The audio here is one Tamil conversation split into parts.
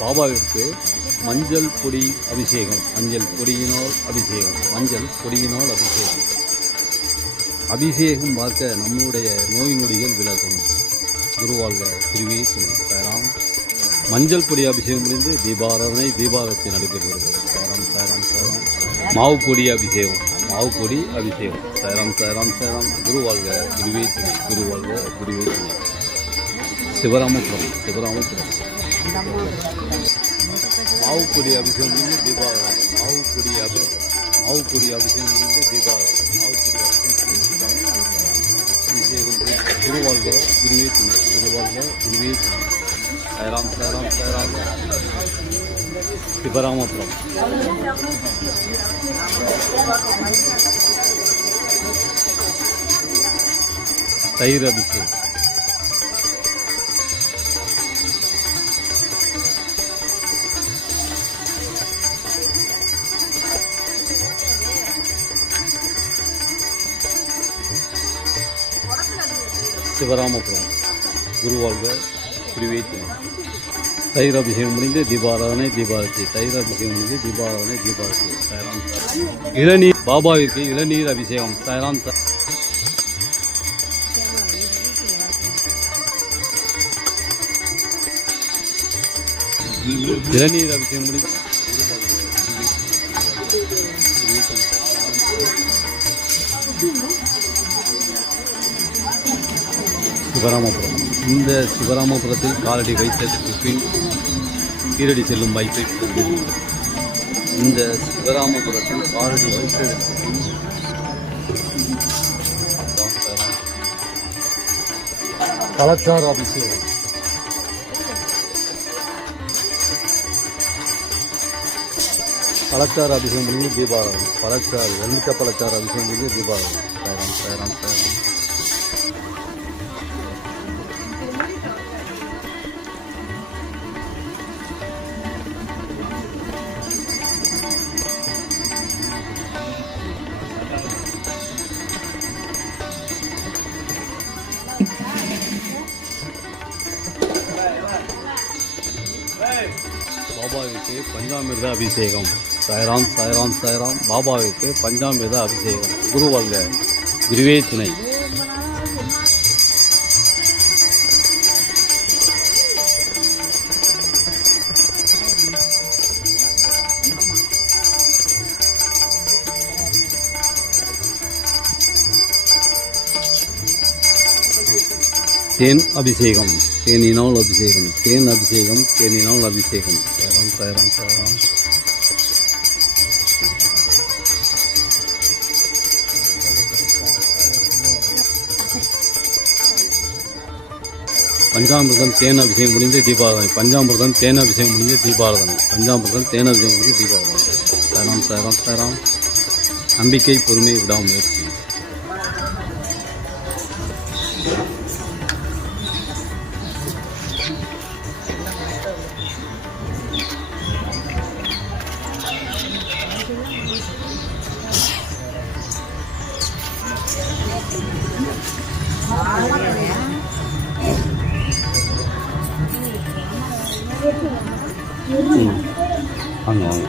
பாபாவிற்கு மஞ்சள் பொடி அபிஷேகம். மஞ்சள் பொடியினால் அபிஷேகம். மஞ்சள் பொடியினால் அபிஷேகம். அபிஷேகம் பார்க்க நம்முடைய நோய் நொடிகள் விலகும். குருவாழ்க திருவே சாய்ராம். மஞ்சள் பொடி அபிஷேகம் முடிந்து தீபாராதனை தீபாரத்தி நடைபெறுகிறது. சாய்ராம் சாய்ராம் சாய்ராம். மாவு பொடி அபிஷேகம். மாவு பொடி அபிஷேகம். சாய்ராம் சாய்ராம் சாய்ராம். குருவாழ்க திருவே துணை. குருவாழ்க திருவே துணை. சிவராமபுரம் சிவராமபுரம். மாவு பொடி அபிஷேகம் முடிந்து தீபாவளி. மாவு பொடி அபிஷேகம் முடிந்து தீபாவளி. மாவு பொடி அபிஷேகம் குருவாழ்க குருவே துணை. குருவாழ்க குருவே துணை. சாய்ராம் சாய்ராம் சாய்ராம். சிவராமபுரம். தயிர் அபிஷேகம். சிவராமபுரம். குருவாழ்க குருவே துணை. தயிர் அபிஷேகம் முடிந்து தீபாராதனை தீபாரத்தி. தயிர் அபிஷேகம் முடிந்து தீபாராதனை தீபாரத்தி. சாய்ராம் சார். இளநீர் பாபாவிற்கு இளநீர் அபிஷேகம். சாய்ராம் சார். இளநீர் அபிஷேகம் முடிந்து சிவராமபுரம். இந்த சிவராமபுரத்தில் காலடி வைத்ததற்கு பின் கீழடி செல்லும் வாய்ப்பை பெற்றது. இந்த சிவராமபுரத்தில் காலடி வைத்ததற்கு பின் கலாச்சார அபிஷேகம். பழச்சார அபிஷேகம் பண்ணி தீபாவளி. பழச்சாறு எண்ணிக்க பழச்சார அபிஷேகம் பண்ணி தீபாவளி. சாய்ராம் சாய்ராம் சாய்ராம். பாபாவிற்கு பஞ்சாமிர்த அபிஷேகம். சாய்ராம் சாய்ராம் சாய்ராம். பாபாவிற்கு பஞ்சாமிர்த அபிஷேகம். குருவாழ்க குருவே துணை. தேன் அபிஷேகம். தேனினால் அபிஷேகம். தேன் அபிஷேகம். தேனினால் அபிஷேகம். சாய்ராம் சாய்ராம் சாய்ராம். பஞ்சாமிர்தம் தேன் அபிஷேகம் முடிந்து தீபாராதனை. பஞ்சாமிர்தம் தேன் அபிஷேகம் முடிந்து தீபாராதனை. பஞ்சாமிர்தம் தேன் அபிஷேகம் முடிந்து தீபாராதனை. சாய்ராம் சாய்ராம் சாய்ராம். நம்பிக்கை பொறுமை விடாமுயற்சி. வாங்க வாங்க.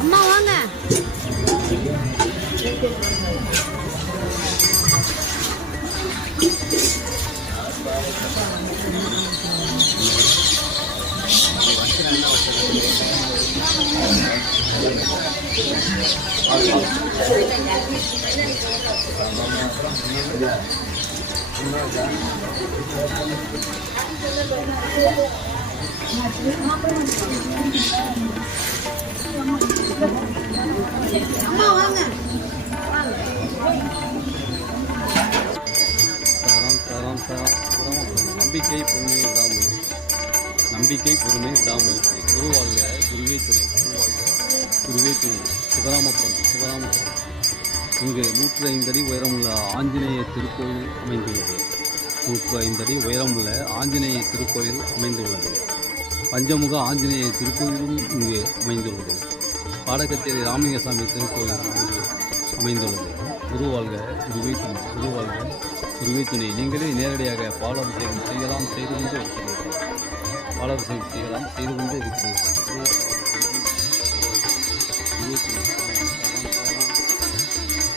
அம்மா வாங்க. அம்மா வாங்க. நம்பிக்கை பொறுமை விடாமுயற்சி. நம்பிக்கை பொறுமை விடாமுயற்சி. குருவாழ்க குருவே துணை. குருவாழ்க குருவே துணை. சிவராமபுரம். இங்கு 105 அடி உயரமுள்ள ஆஞ்சநேய திருக்கோயில் அமைந்துள்ளது. 105 அடி உயரமுள்ள ஆஞ்சநேய திருக்கோயில் அமைந்துள்ளது. பஞ்சமுக ஆஞ்சநேய திருக்கோயிலும் இங்கு அமைந்துள்ளது. பாடகச்சேரி ராமலிங்கசாமி திருக்கோயில் இங்கு அமைந்துள்ளது. குருவாழ்க குருவே துணை. குருவாழ்க குருவே துணை. நீங்களே நேரடியாக பாலாபிஷேகம் செய்யலாம், செய்து கொண்டு இருக்கிறீர்கள். பாலாபிஷேகம் செய்யலாம், செய்து கொண்டு இருக்கிறீர்கள்.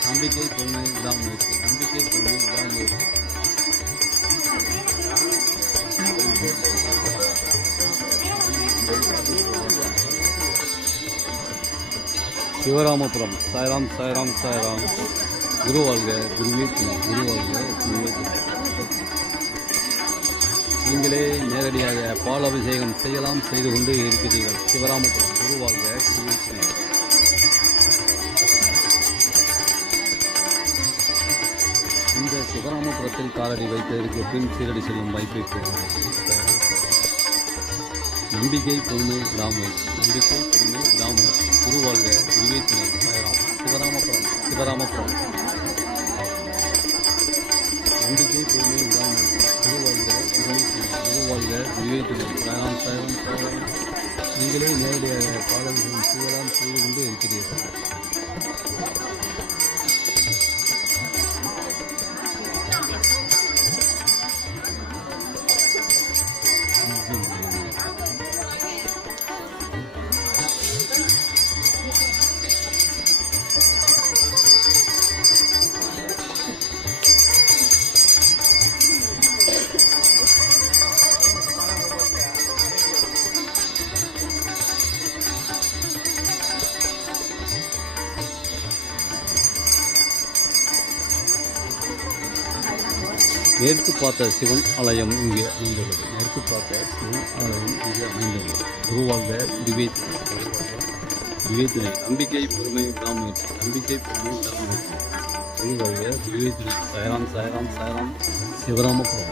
நம்பிக்கை பொறுமை விடாமுயற்சி. நம்பிக்கை பொறுமை விடாமுயற்சி. சிவராமபுரம். சாய்ராம். குருவாழ்க குருவே துணை. குருவாழ்க குருவே துணை. நீங்களே நேரடியாக பாலாபிஷேகம் செய்யலாம், செய்து கொண்டு இருக்கிறீர்கள். சிவராமபுரம். குருவாழ்க குருவே துணை. இந்த சிவராமபுரத்தில் காலடி வைத்ததற்கு பின் சீரடி செல்லும் வாய்ப்பை பெறுகிறது. நம்பிக்கை பொறுமை விடாமுயற்சி. நம்பிக்கை பொறுமை விடாமுயற்சி. குருவாழ்க குருவே துணை. சாய்ராம். சிவராமபுரம். நம்பிக்கை பொறுமை விடாமுயற்சி. குருவாழ்க குருவே துணை. குருவாழ்க குருவே துணை. சாய்ராம். நீங்களே நேரடியாக பாடல்கள் செய்யலாம், செய்து கொண்டு இருக்கிறீர்கள். மேற்கு பார்த்த சிவன் ஆலயம் இங்கே அமைந்துள்ளது. குருவாழ்க குருவே துணை. நம்பிக்கை பொறுமை விடாமுயற்சி. குருவாழ்க குருவே துணை. சாய்ராம். சிவராமபுரம்.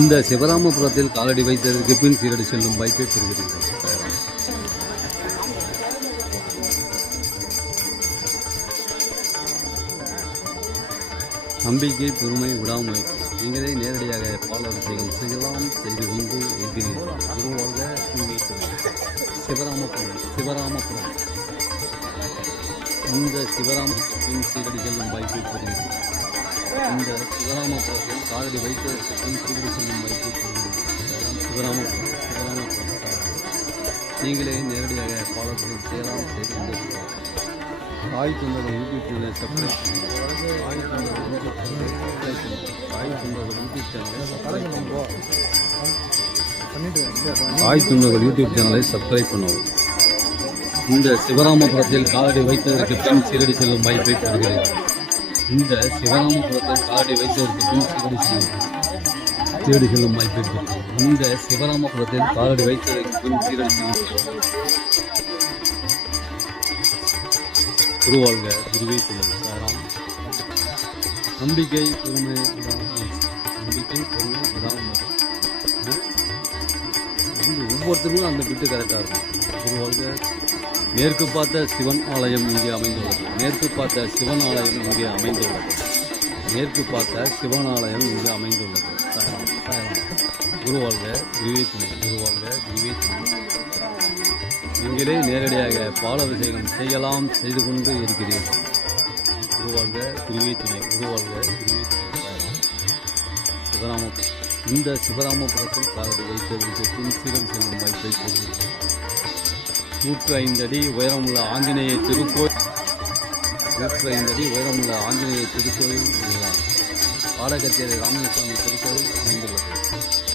இந்த சிவராமபுரத்தில் காலடி வைத்ததற்கு பின் சீரடி செல்லும் வாய்ப்பை பெறுகிறீர்கள். சாய்ராம். நம்பிக்கை பொறுமை விடாமுயற்சி. நீங்களே நேரடியாக பாலாபிஷேகம் செய்யலாம், செய்து கொண்டு இருக்கிறீர்கள். குருவாழ்க குருவே துணை. சிவராமபுரம். இந்த சிவராமபுரத்தின் சீரடி செல்லும் வாய்ப்பை பெறுகிறது. இந்த சிவராமபுரத்தில் காலடி வைத்ததற்கு பின் சீரடி செல்லும் வாய்ப்பை பெறுகிறது. சிவராமபுரம். நீங்களே நேரடியாக பாலாபிஷேகம் செய்யலாம், செய்து கொண்டு இருக்கிறீர்கள். தாய் தொண்டர்கள் யூடியூப் சேனலை சப்ஸ்கிரைப் பண்ணவும். இந்த சிவராமபுரத்தில் காலடி வைத்ததற்கு பின் சீரடி செல்லும் வாய்ப்பை பெறுகிறீர்கள். இந்த சிவராமபுரத்தில் காலடி வைத்ததற்கு பின் சீரடி செல்லும் வாய்ப்பை பெறுகிறீர்கள். இந்த சிவராமபுரத்தில் காலடி வைத்ததற்கு பின் சீரடி செல்லும். குருவாழ்க குருவே துணை. சாய்ராம். நம்பிக்கை பொறுமை விடாமுயற்சி. ஒவ்வொருத்தருக்கும் அந்த பிட்டு கரெக்டாக இருக்கும். குருவாழ்க. மேற்கு பார்த்த சிவன் ஆலயம் இங்கே அமைந்துள்ளது. சாய்ராம். குருவாழ்க குருவே துணை. நீங்களே நேரடியாக பாலாபிஷேகம் செய்யலாம், செய்து கொண்டு இருக்கிறீர்கள். குருவாழ்க குருவே துணை. சாய்ராம். இந்த சிவராமபுரத்தில் காலடி வைத்ததற்கு பின் சீரடி செல்லும் வாய்ப்பை பெறுகிறது. 105 அடி உயரமுள்ள ஆஞ்சநேய திருக்கோயில் உள்ளார். பாடகச்சேரி ராமலிங்கசாமி திருக்கோயில் அமைந்துள்ளது.